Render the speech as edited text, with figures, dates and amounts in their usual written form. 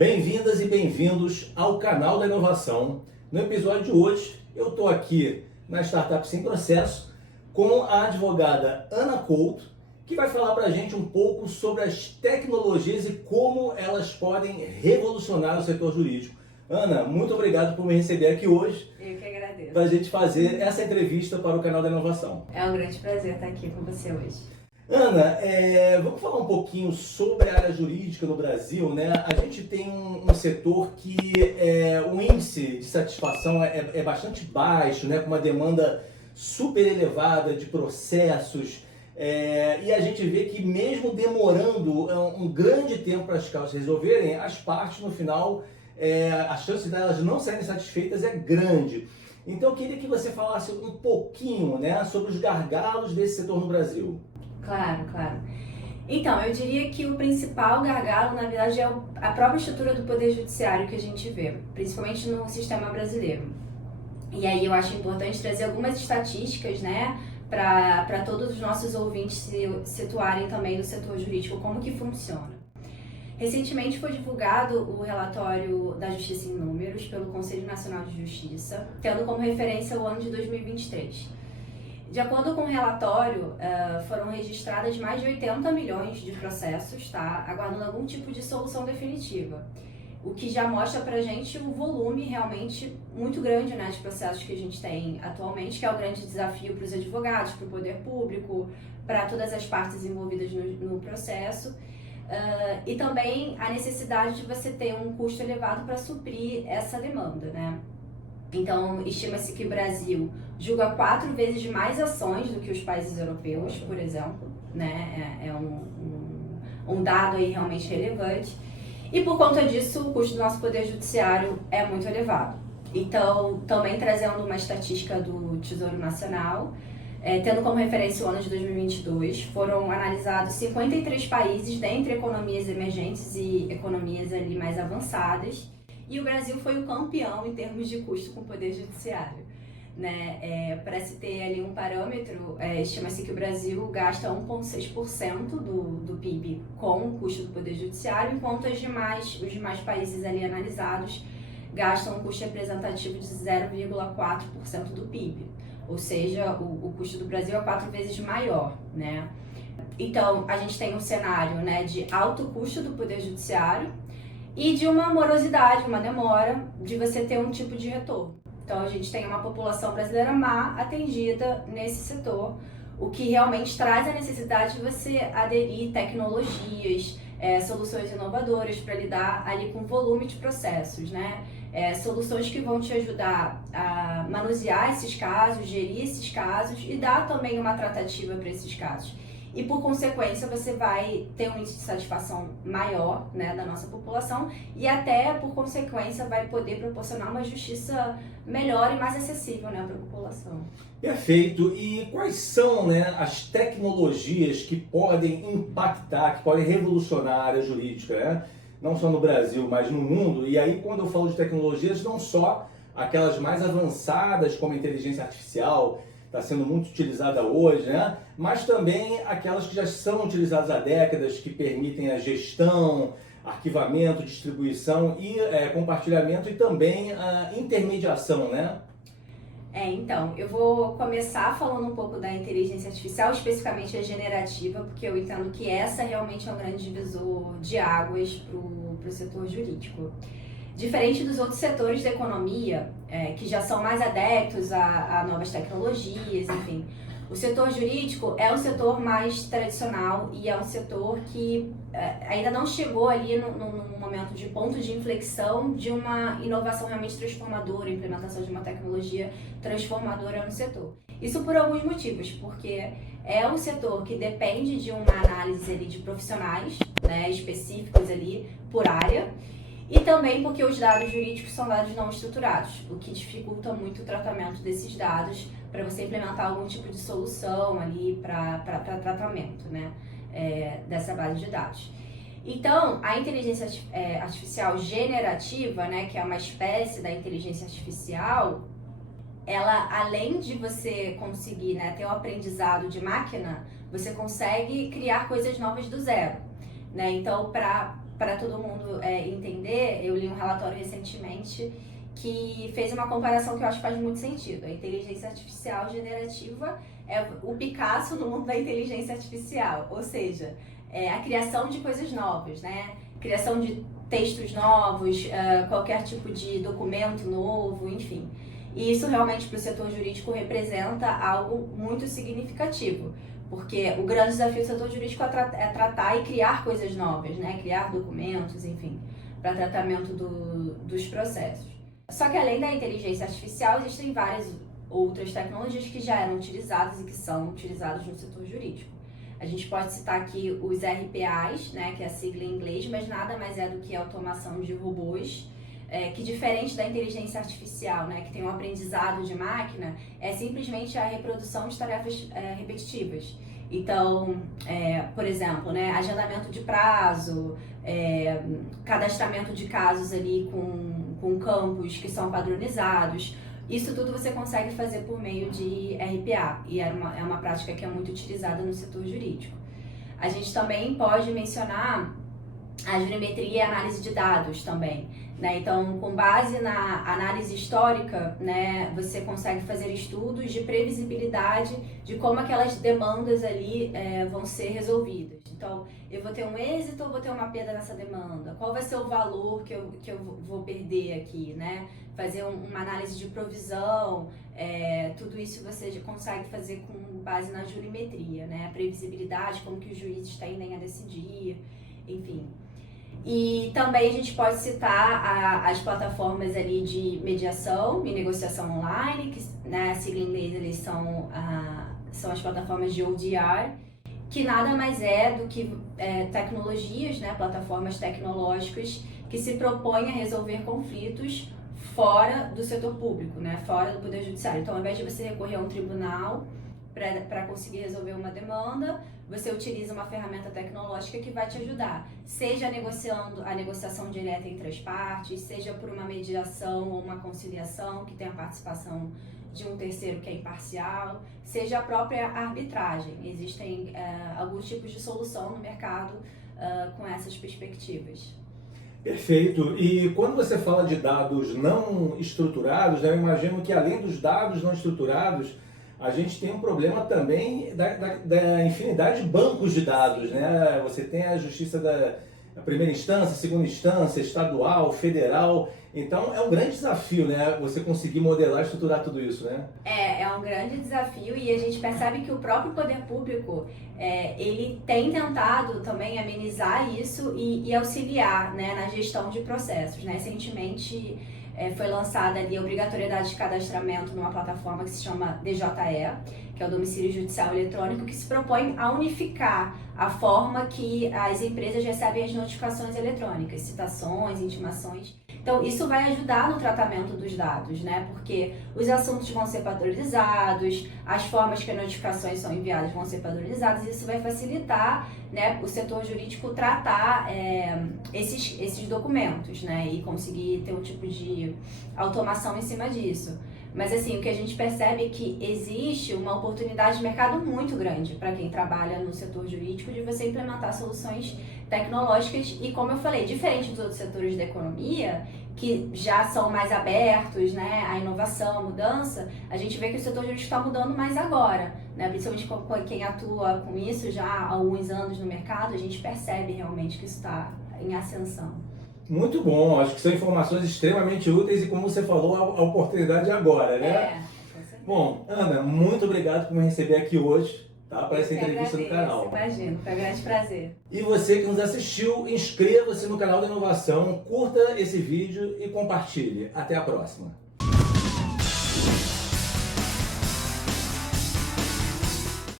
Bem-vindas e bem-vindos ao canal da inovação. No episódio de hoje, eu estou aqui na Startup Sem Processo com a advogada Ana Couto, que vai falar para a gente um pouco sobre as tecnologias e como elas podem revolucionar o setor jurídico. Ana, muito obrigado por me receber aqui hoje. Eu que agradeço. Para a gente fazer essa entrevista para o canal da inovação. É um grande prazer estar aqui com você hoje. Ana, vamos falar um pouquinho sobre a área jurídica no Brasil, né? A gente tem um setor que o índice de satisfação é bastante baixo, né? Com uma demanda super elevada de processos, e a gente vê que mesmo demorando um grande tempo para as causas resolverem, as partes no final, a chance delas não serem satisfeitas é grande. Então eu queria que você falasse um pouquinho, né, sobre os gargalos desse setor no Brasil. Claro. Então, eu diria que o principal gargalo, na verdade, é a própria estrutura do Poder Judiciário que a gente vê, principalmente no sistema brasileiro. E aí eu acho importante trazer algumas estatísticas, né, para todos os nossos ouvintes se situarem também no setor jurídico, como que funciona. Recentemente foi divulgado o relatório da Justiça em Números pelo Conselho Nacional de Justiça, tendo como referência o ano de 2023. De acordo com o relatório, foram registradas mais de 80 milhões de processos, tá? Aguardando algum tipo de solução definitiva. O que já mostra pra gente o volume realmente muito grande, né, de processos que a gente tem atualmente, que é o grande desafio para os advogados, para o poder público, para todas as partes envolvidas no processo. E também a necessidade de você ter um custo elevado para suprir essa demanda, né? Então, estima-se que o Brasil julga 4 vezes mais ações do que os países europeus, por exemplo, né? É um dado aí realmente relevante. E por conta disso, o custo do nosso Poder Judiciário é muito elevado. Então, também trazendo uma estatística do Tesouro Nacional, tendo como referência o ano de 2022, foram analisados 53 países dentre economias emergentes e economias ali mais avançadas. E o Brasil foi o campeão em termos de custo com o Poder Judiciário, né? Para se ter ali um parâmetro, estima-se que o Brasil gasta 1,6% do PIB com o custo do Poder Judiciário, enquanto os demais países ali analisados gastam um custo representativo de 0,4% do PIB. Ou seja, o custo do Brasil é 4 vezes maior, né? Então, a gente tem um cenário, né, de alto custo do Poder Judiciário, e de uma morosidade, uma demora de você ter um tipo de retorno. Então a gente tem uma população brasileira má atendida nesse setor, o que realmente traz a necessidade de você aderir tecnologias, soluções inovadoras para lidar ali com volume de processos, né? Soluções que vão te ajudar a manusear esses casos, gerir esses casos e dar também uma tratativa para esses casos. E por consequência você vai ter um índice de satisfação maior, né, da nossa população e até por consequência vai poder proporcionar uma justiça melhor e mais acessível, né, para a população. Perfeito. E quais são, né, as tecnologias que podem impactar, que podem revolucionar a área jurídica, né? Não só no Brasil, mas no mundo? E aí quando eu falo de tecnologias, não só aquelas mais avançadas como a inteligência artificial, está sendo muito utilizada hoje, né? Mas também aquelas que já são utilizadas há décadas, que permitem a gestão, arquivamento, distribuição e compartilhamento e também a intermediação, né? Então, eu vou começar falando um pouco da inteligência artificial, especificamente a generativa, porque eu entendo que essa realmente é um grande divisor de águas para o setor jurídico. Diferente dos outros setores da economia, que já são mais adeptos a novas tecnologias, enfim, o setor jurídico é um setor mais tradicional e é um setor que ainda não chegou ali num momento de ponto de inflexão de uma inovação realmente transformadora, implementação de uma tecnologia transformadora no setor. Isso por alguns motivos, porque é um setor que depende de uma análise ali de profissionais, né, específicos ali por área, e também porque os dados jurídicos são dados não estruturados, o que dificulta muito o tratamento desses dados para você implementar algum tipo de solução ali para tratamento, né, dessa base de dados. Então, a inteligência artificial generativa, né, que é uma espécie da inteligência artificial, ela, além de você conseguir, né, ter um aprendizado de máquina, você consegue criar coisas novas do zero, né? Então, para para todo mundo entender, eu li um relatório recentemente que fez uma comparação que eu acho que faz muito sentido. A inteligência artificial generativa é o Picasso no mundo da inteligência artificial, ou seja, a criação de coisas novas, né? Criação de textos novos, qualquer tipo de documento novo, enfim. E isso realmente para o setor jurídico representa algo muito significativo, porque o grande desafio do setor jurídico é tratar e criar coisas novas, né? Criar documentos, enfim, para tratamento dos processos. Só que além da inteligência artificial, existem várias outras tecnologias que já eram utilizadas e que são utilizadas no setor jurídico. A gente pode citar aqui os RPAs, né, que é a sigla em inglês, mas nada mais é do que a automação de robôs, que diferente da inteligência artificial, né, que tem um aprendizado de máquina, é simplesmente a reprodução de tarefas repetitivas. Então, por exemplo, né, agendamento de prazo, cadastramento de casos ali com campos que são padronizados, isso tudo você consegue fazer por meio de RPA e é uma prática que é muito utilizada no setor jurídico. A gente também pode mencionar a jurimetria e a análise de dados também, né? Então, com base na análise histórica, né, você consegue fazer estudos de previsibilidade de como aquelas demandas ali vão ser resolvidas. Então, eu vou ter um êxito ou vou ter uma perda nessa demanda? Qual vai ser o valor que eu vou perder aqui, né? Fazer uma análise de provisão, tudo isso você consegue fazer com base na jurimetria, né? A previsibilidade, como que os juízes tendem a decidir, enfim. E também a gente pode citar as plataformas ali de mediação e negociação online, que, né, a sigla em inglês eles são as plataformas de ODR, que nada mais é do que tecnologias, né, plataformas tecnológicas que se propõem a resolver conflitos fora do setor público, né, fora do Poder Judiciário. Então, ao invés de você recorrer a um tribunal para conseguir resolver uma demanda, você utiliza uma ferramenta tecnológica que vai te ajudar, seja negociando a negociação direta entre as partes, seja por uma mediação ou uma conciliação que tem a participação de um terceiro que é imparcial, seja a própria arbitragem. Existem alguns tipos de solução no mercado com essas perspectivas. Perfeito. E quando você fala de dados não estruturados, né, eu imagino que além dos dados não estruturados, a gente tem um problema também da infinidade de bancos de dados, né? Você tem a justiça da primeira instância, segunda instância, estadual, federal. Então é um grande desafio, né? Você conseguir modelar e estruturar tudo isso, né? É um grande desafio e a gente percebe que o próprio poder público, ele tem tentado também amenizar isso e auxiliar, né, na gestão de processos, né? Recentemente foi lançada ali a obrigatoriedade de cadastramento numa plataforma que se chama DJE, que é o Domicílio Judicial Eletrônico, que se propõe a unificar a forma que as empresas recebem as notificações eletrônicas, citações, intimações. Então, isso vai ajudar no tratamento dos dados, né? Porque os assuntos vão ser padronizados, as formas que as notificações são enviadas vão ser padronizadas, e isso vai facilitar, né, o setor jurídico tratar esses documentos, né? E conseguir ter um tipo de automação em cima disso. Mas assim, o que a gente percebe é que existe uma oportunidade de mercado muito grande para quem trabalha no setor jurídico de você implementar soluções tecnológicas e, como eu falei, diferente dos outros setores da economia, que já são mais abertos, né, à inovação, à mudança, a gente vê que o setor jurídico está mudando mais agora, né, principalmente quem atua com isso já há alguns anos no mercado, a gente percebe realmente que isso está em ascensão. Muito bom, acho que são informações extremamente úteis e, como você falou, a oportunidade é agora, né? Com certeza. Bom, Ana, muito obrigado por me receber aqui hoje, tá? Para essa entrevista no canal. Imagino, foi um grande prazer. E você que nos assistiu, inscreva-se no canal da Inovação, curta esse vídeo e compartilhe. Até a próxima.